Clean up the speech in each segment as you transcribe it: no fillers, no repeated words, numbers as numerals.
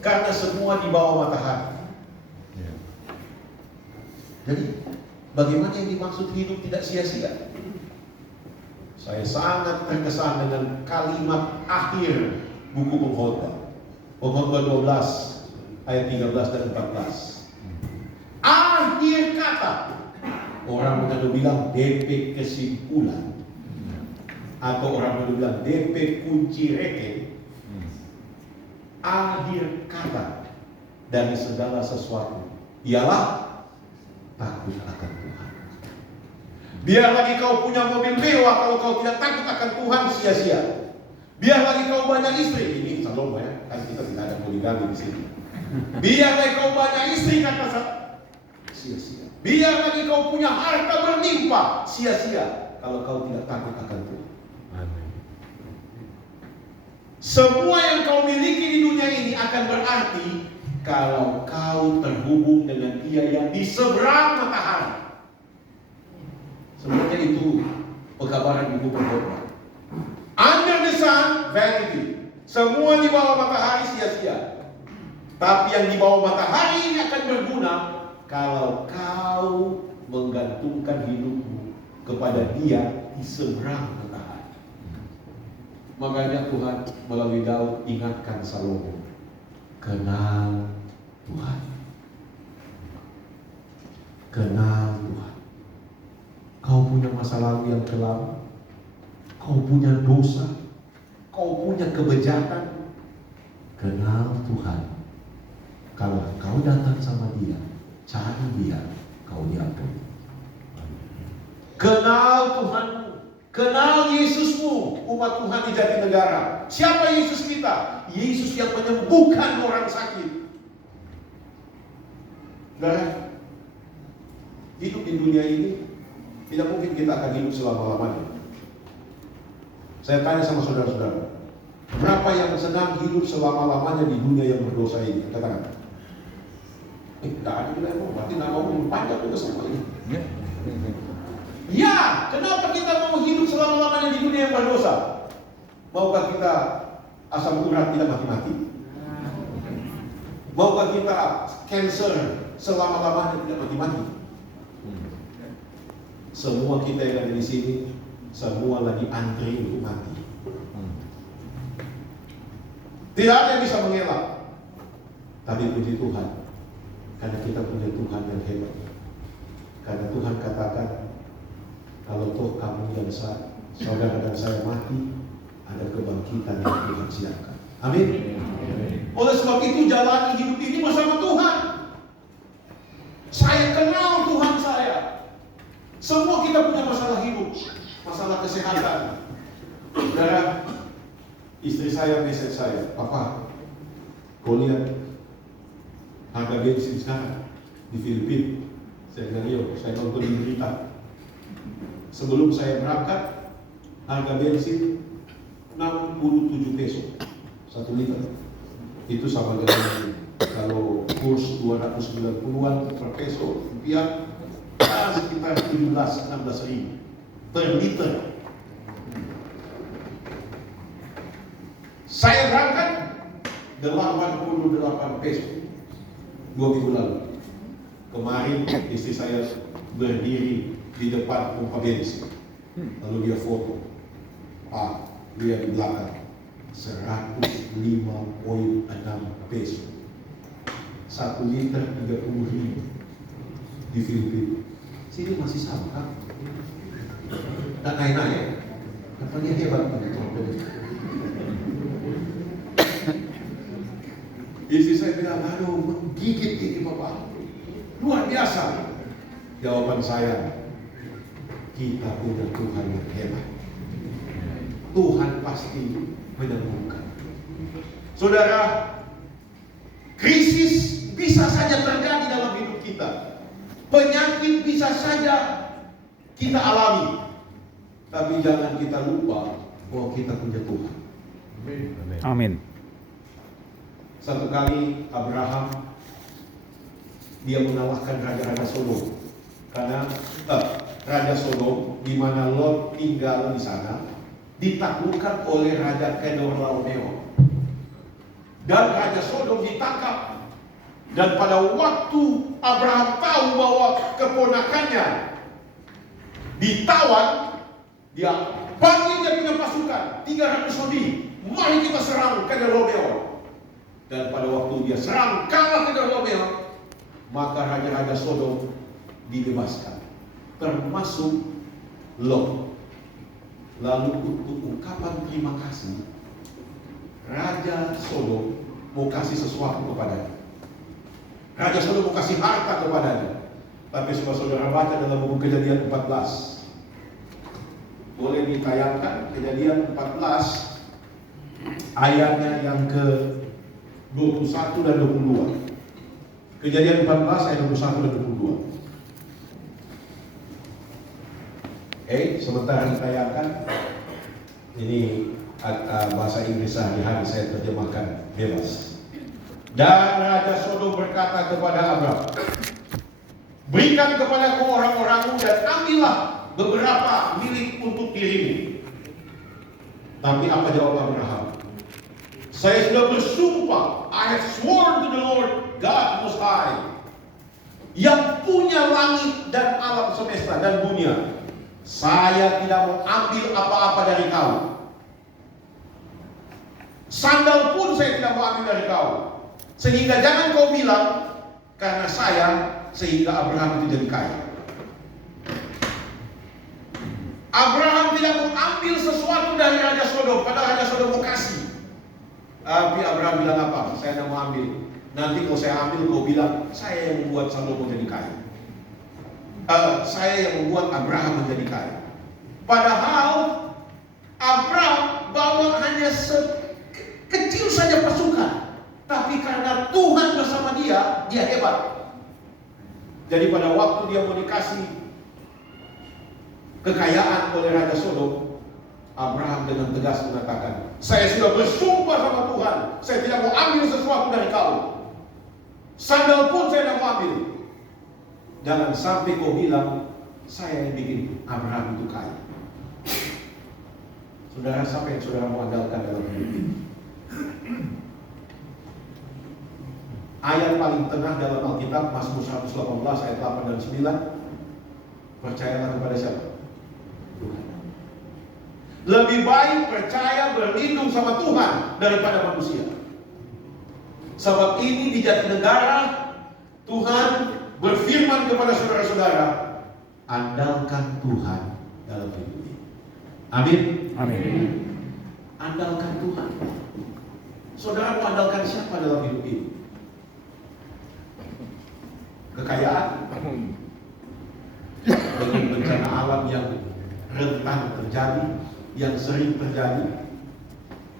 Karena semua di bawah matahari. Jadi bagaimana yang dimaksud hidup tidak sia-sia? Saya sangat terkesan dengan kalimat akhir buku Pengkhotbah. Pengkhotbah 12 ayat 13 dan 14. Akhir kata. Orang muda bilang DP kesimpulan. Atau orang muda bilang DP kunci reken. Akhir kata dari segala sesuatu ialah takut akan Tuhan. Biar lagi kau punya mobil mewah, kalau kau tidak takut akan Tuhan, sia-sia. Biar lagi kau banyak istri, ini salom ya, kan kita tidak ada poligami di sini. Biar lagi kau banyak istri, kata sia-sia. Biar lagi kau punya harta berlimpah, sia-sia kalau kau tidak takut akan Tuhan. Semua yang kau miliki di dunia ini akan berarti kalau kau terhubung dengan Dia yang di seberang matahari. Sebenarnya itu pekabaran buku Pengkhotbah. Under the sun, vanity. Semua di bawah matahari sia-sia. Tapi yang di bawah matahari ini akan berguna kalau kau menggantungkan hidupmu kepada Dia di seberang matahari. Makanya Tuhan melalui Daud ingatkan Salomo, kenal Tuhan. Kenal Tuhan. Kau punya masa lalu yang kelam, kau punya dosa, kau punya kebejatan. Kenal Tuhan. Kalau kau datang sama Dia, cari Dia, kau diampuni. Kenal Tuhanmu, kenal Yesusmu, umat Tuhan di Jatinegara. Siapa Yesus kita? Yesus yang menyembuhkan orang sakit. Saudara, hidup di dunia ini tidak mungkin kita akan hidup selama-lamanya. Saya tanya sama saudara-saudara, berapa yang senang hidup selama-lamanya di dunia yang berdosa ini? Katakan. Tidak ada yang mau, berarti tidak mau panjang juga sama ini. Ya, kenapa kita mau hidup selama-lamanya di dunia yang berdosa? Maukah kita asam urat tidak mati-mati? Maukah kita cancer selama-lamanya tidak mati-mati? Semua kita yang ada di sini, semua lagi antri untuk mati. Tidak ada yang bisa mengelak. Tapi puji Tuhan, karena kita punya Tuhan yang hebat. Karena Tuhan katakan, kalau toh kamu dan saudara dan saya mati, ada kebangkitan yang Tuhan siapkan. Amin. Oleh sebab itu jalani hidup ini bersama Tuhan. Saya kenal Tuhan saya. Semua kita punya masalah hidup, masalah kesehatan. Saudara, istri saya message saya, Papa, kau lihat harga bensin sekarang di Filipina. Saya bilang, yo, saya nonton di berita. Sebelum saya berangkat, harga bensin 67 peso 1 liter. Itu sama dengan kalau kurs 290-an per peso rupiah, sekitar 17-16 ribu per liter. Saya berangkat 88 peso 2 minggu lalu. Kemarin istri saya berdiri di depan pompa bensin, lalu dia foto. Dia di belakang 105,6 peso 1 liter 30 ribu di Filipina. Sini masih sama kan? Tak naik-naik. Katanya hebat begitu. Istri saya bilang, aduh, menggigit ini Bapak. Luar biasa. Jawaban saya, kita punya Tuhan yang hebat. Tuhan pasti menyembuhkan. Saudara, krisis bisa saja terjadi dalam hidup kita. Penyakit bisa saja kita alami. Tapi jangan kita lupa bahwa kita punya Tuhan. Amin. Satu kali Abraham dia mengalahkan raja-raja Sodom. Karena Raja Sodom di mana Lot tinggal di sana ditaklukkan oleh Raja Kedorlaomeor. dan Raja Sodom ditangkap. Dan pada waktu Abraham tahu bahwa keponakannya ditawan, dia panggil dia punya pasukan 300 lebih. Mari kita serang Kedorlaomer. Dan pada waktu dia serang kalah Kedorlaomer, maka raja-raja Sodom dibebaskan, termasuk Lot. Lalu untuk ungkapan terima kasih, Raja Sodom mau kasih sesuatu kepadanya. Raja Sodom mau kasih harta kepadanya. Tapi saudara baca dalam buku Kejadian 14. Boleh ditayangkan Kejadian 14 ayatnya yang ke 21 dan 22. Kejadian 14 ayat 21 dan 22. Sementara ditayangkan, ini bahasa Inggris sehari-hari saya terjemahkan bebas. Dan Raja Sodom berkata kepada Abraham, berikan kepadaku orang-orangmu dan ambillah beberapa milik untuk dirimu. Tapi apa jawab Abraham? Saya sudah bersumpah, I have sworn to the Lord God Most High, yang punya langit dan alam semesta dan dunia, saya tidak mau ambil apa-apa dari kau. Sandal pun saya tidak mau ambil dari kau. Sehingga jangan kau bilang, karena saya, sehingga Abraham itu jadi kaya. Abraham tidak mau ambil sesuatu dari Raja Sodom, padahal Raja Sodom mau kasih. Tapi Abraham bilang apa? Saya tidak mau ambil. Nanti kalau saya ambil, kau bilang, saya yang membuat Sodom menjadi kaya. Saya yang membuat Abraham menjadi kaya. Padahal Abraham bawa hanya kecil saja pasukan, tapi karena Tuhan bersama dia, dia hebat. Jadi pada waktu dia mau dikasih kekayaan oleh Raja Sodom, Abraham dengan tegas mengatakan, saya sudah bersumpah sama Tuhan, saya tidak mau ambil sesuatu dari kau. Sandal pun saya tidak mau ambil. Jangan sampai kau bilang, saya yang bikin Abraham itu kaya. Saudara, siapa yang saudara mau andalkan dalam hidup ini? Ayat paling tengah dalam Alkitab, Mazmur 118 ayat 8 dan 9. Percayalah kepada siapa? Tuhan. Lebih baik percaya berlindung sama Tuhan daripada manusia. Sebab ini di Jatinegara, Tuhan berfirman kepada saudara-saudara, andalkan Tuhan dalam hidup ini. Amin. Amin. Andalkan Tuhan. Saudara mau andalkan siapa dalam hidup ini? Kekayaan, dengan bencana alam yang rentan terjadi, yang sering terjadi,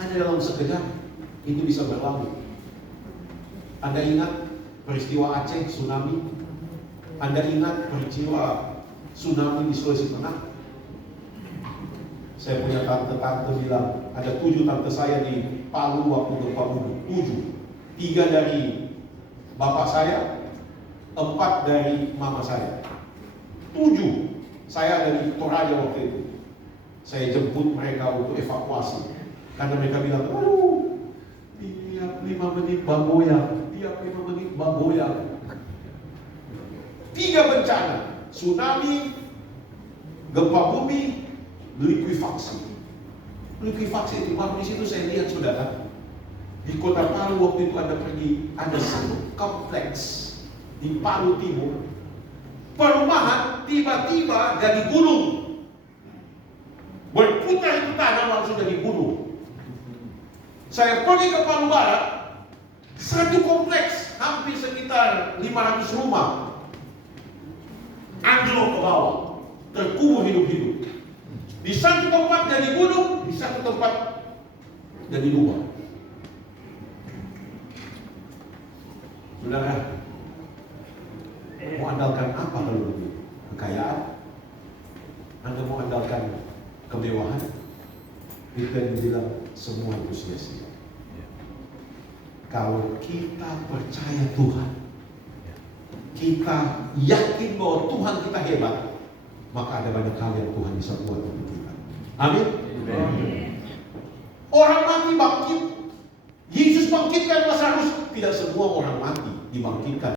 hanya dalam sekejap itu bisa berlalu. Anda ingat peristiwa Aceh tsunami? Anda ingat peristiwa tsunami di Sulawesi Tengah? Saya punya tante-tante bilang, ada 7 tante saya di Palu waktu gempa bumi. 7. 3 dari bapak saya, 4 dari mama saya. 7. Saya ada di Toraja waktu itu. Saya jemput mereka untuk evakuasi. Karena mereka bilang, aduh, tiap 5 menit bagoyang, tiap 5 menit bagoyang. 3 bencana, tsunami, gempa bumi, likuifaksi. Likuifaksi itu, di situ saya lihat saudara, di kota Palu waktu itu Anda pergi, ada satu kompleks di Palu Timur, perumahan tiba-tiba jadi gunung. Berputar itu tanah langsung jadi gunung. Saya pergi ke Palu Barat, satu kompleks hampir sekitar 500 rumah anjlok ke bawah, terkubur hidup-hidup. Di satu tempat jadi gunung, di satu tempat jadi lubang. Saudara, mau andalkan apa kalau begitu? Kekayaan? Anda mau andalkan kemewahan? Kita bilang semua itu sia-sia. Kalau kita percaya Tuhan, kita yakin bahwa Tuhan kita hebat, maka ada banyak hal yang Tuhan bisa buat untuk kita. Amin. Orang mati bangkit, Yesus dibangkitkan Lazarus, tidak semua orang mati dibangkitkan.